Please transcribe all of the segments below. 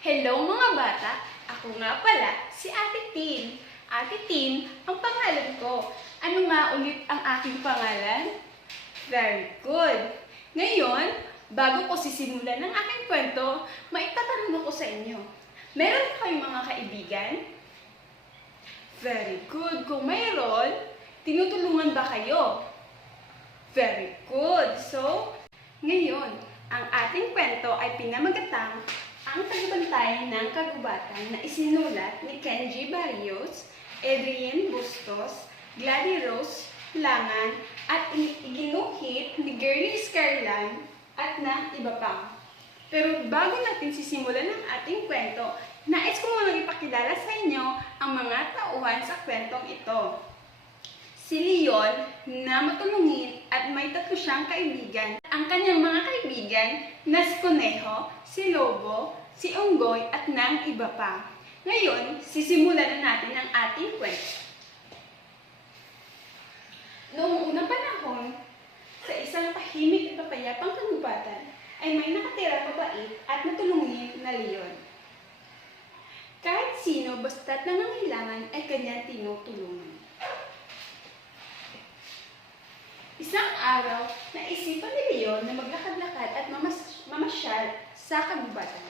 Hello mga bata! Ako nga pala, si Ate Tin. Ate Tin, ang pangalan ko. Ano nga ulit ang aking pangalan? Very good! Ngayon, bago ko sisimulan ng aking kwento, maitatanong ko sa inyo. Meron ba kayong mga kaibigan? Very good! Kung mayroon, tinutulungan ba kayo? Very good! So, ngayon, ang ating kwento ay pinamagatang ang tagbantay ng kagubatan na isinulat ni Kenji Barrios, Adrian Bustos, Gladys Rose Langan, at iginuhit ni Girlie Scarlan at na iba pa. Pero bago natin sisimulan ang ating kwento, nais ko munang ipakilala sa inyo ang mga tauhan sa kwentong ito. Si Leon na matulungin at may tatlo siyang kaibigan. Ang kanyang mga kaibigan na si Conejo, si Lobo, si Unggoy at ng iba pa. Ngayon, sisimulan na natin ang ating kwento. Noong unang panahon, sa isang tahimik at papayapang kagubatan, ay may nakatira mabait at matulungin na leon. Kahit sino basta't nangangailangan ay kanyang tinutulungan. Isang araw, naisipan ni Leon na maglakad-lakad at mamas- mamasyal sa kagubatan.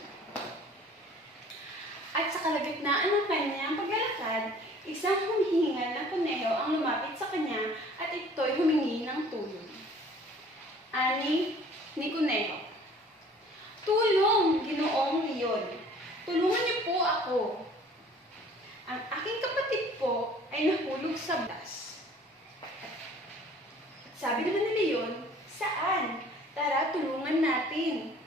At sa kalagitnaan ng kanyang paglalakad, isang humihingal na kuneho ang lumapit sa kanya at ito'y humingi ng tulong. Ani ni Kuneho. Tulong, ginoong Leon. Tulungan niyo po ako. Ang aking kapatid po ay nahulog sa bus. Sabi naman ni Leon, saan? Tara, tulungan natin.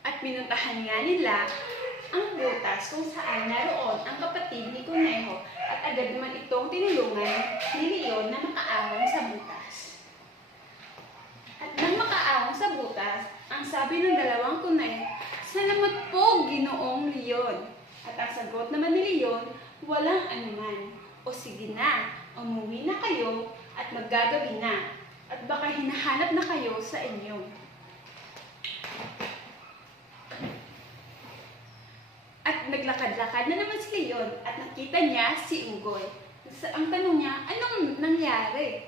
At pinuntahan nga nila ang butas kung saan naroon ang kapatid ni Conejo at agad naman itong tinulungan ni Leon na makaahon sa butas. At nang makaahon sa butas, ang sabi ng dalawang Conejo, Salamat po, ginoong Leon. At ang sagot naman ni Leon, walang anuman. O sige na, umuwi na kayo at maggagabi na. At baka hinahanap na kayo sa inyo. At naglakad-lakad na naman si Leon at nakita niya si Unggoy. Ang tanong niya, anong nangyari?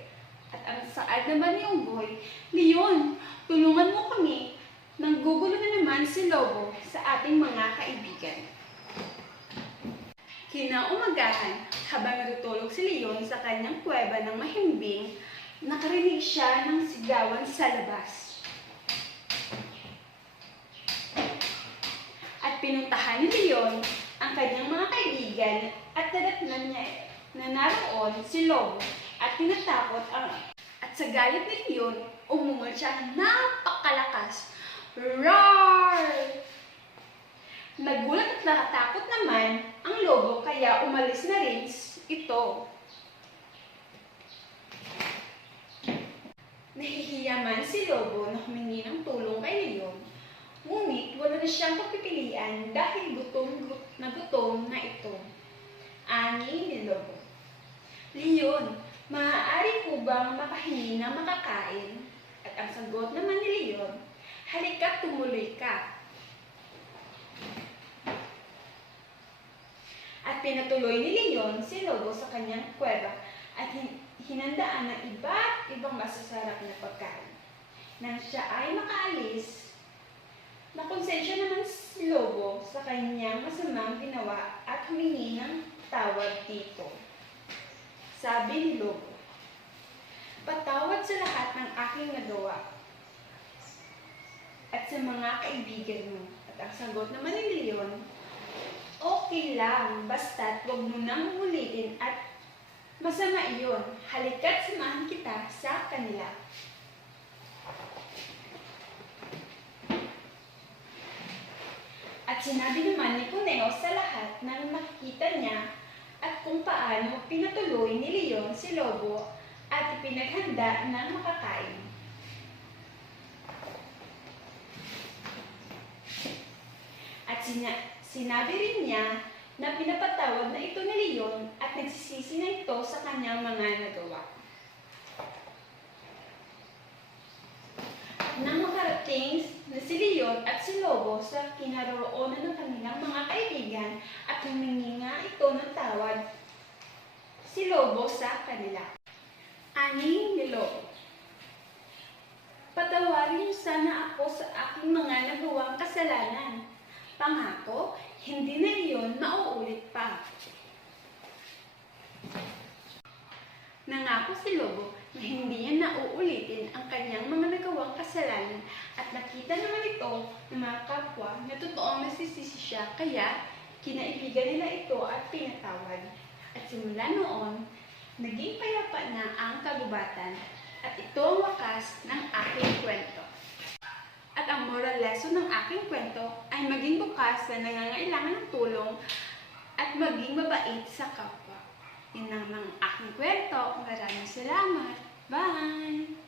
At ang saad naman ni Unggoy, Leon, tulungan mo kami. Nanggugulo na naman si Lobo sa ating mga kaibigan. Kinaumagahan, habang natutulog si Leon sa kanyang kuweba ng mahimbing, nakarinig siya ng sigawan sa labas. At pinuntahan ni Leon ang kanyang mga kaibigan at nadatnan niya na naroon si Lobo at tinatakot ang at sa galit ni Leon, umungal siya ng napakalakas. Roar! Nagulat at nakatakot naman ang lobo kaya umalis na rin ito. Nahihiya man si Lobo na humingi ng tulong kay Leon, ngunit wala na siyang pagpipilian dahil gutom gu- na gutom na ito. Ani ni Lobo. Leon, maaari ko bang makahingi ng makakain? At ang sagot naman ni Leon, halika tumuloy ka. At pinatuloy ni Leon si Lobo sa kanyang kuweba at hin- hinandaan ng iba't ibang masasarap na pagkain. Nang siya ay makaalis, nakonsensya naman si Lobo sa kanyang masamang ginawa at humingi ng tawad dito. Sabi ni Lobo, Patawad sa lahat ng aking nagawa at sa mga kaibigan mo. At ang sagot naman ni Leon, okay lang, basta't wag mo nang ulitin at masama iyon. Halika't samahan kita sa kanila. At sinabi naman ni Cuneo sa lahat ng nakikita niya at kung paano pinatuloy ni Leon si Lobo at ipinaghanda ng makakain. At sina- sinabi rin niya na pinapatawad na ito ni Leon at nagsisisi na ito sa kanyang mga nagawa. Nang makarating na si Leon at si Lobo sa kinaroroonan ng kanilang mga kaibigan at humingi nga ito ng tawad si Lobo sa kanila. Ani ni Lobo. Patawarin niyo sana ako sa aking mga nagawang kasalanan. Pangako, hindi na iyon mauulit pa. Nangako si Lobo na hindi niya nauulitin ang kanyang mga nagawang kasalanan at nakita naman ito ng mga kapwa na totoong nasisisi siya kaya kinaibigan nila ito at pinatawad. At simula noon, naging payapa na ang kagubatan at ito ang wakas ng aking kwento. At ang moral lesson ng aking kwento ay maging bukas sa nangangailangan ng tulong at maging mabait sa kapwa. Yun ang mga aking kwento. Maraming salamat. Bye!